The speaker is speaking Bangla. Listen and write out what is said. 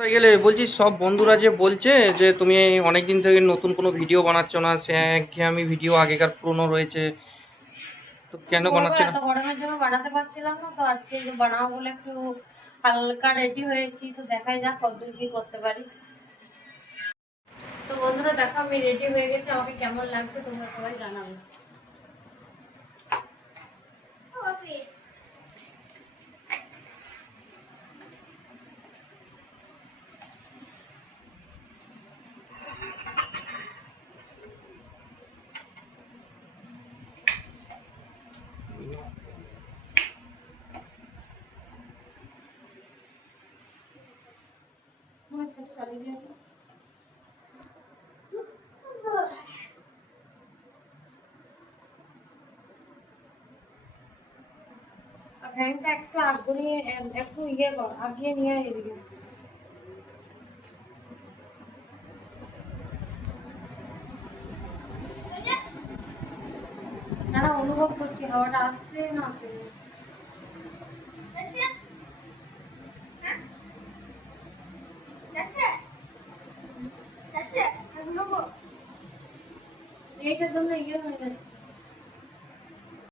কোথায় গেলে বলছি? সব বন্ধুরা যে বলছে যে তুমি অনেকদিন থেকে নতুন কোনো ভিডিও বানাচ্ছ না, সে একঘেয়েমি ভিডিও আগেকার পুরনো রয়েছে, তো কি কেন করবো, বানাচ্ছে না? এত গরমের জন্য বানাতে পারছিলাম না তো। আজকে একটু বানাবো বলে একটু হালকা রেডি হয়েছি, তো দেখাই যাক কতদূর কি করতে পারি। তো বন্ধুরা দেখো, আমি রেডি হয়ে গেছি, আমাকে কেমন লাগছে তোমরা সবাই জানাবে। আর ফ্যানটা একটু আগুনিয়ে, একটু ইয়ে কর, আগিয়ে নিয়ে আয় এদিকে। না না, অনুভব করছি হাওয়াটা আসছে না আসছে। এইটার জন্য ইয়ে হয়ে যাচ্ছে।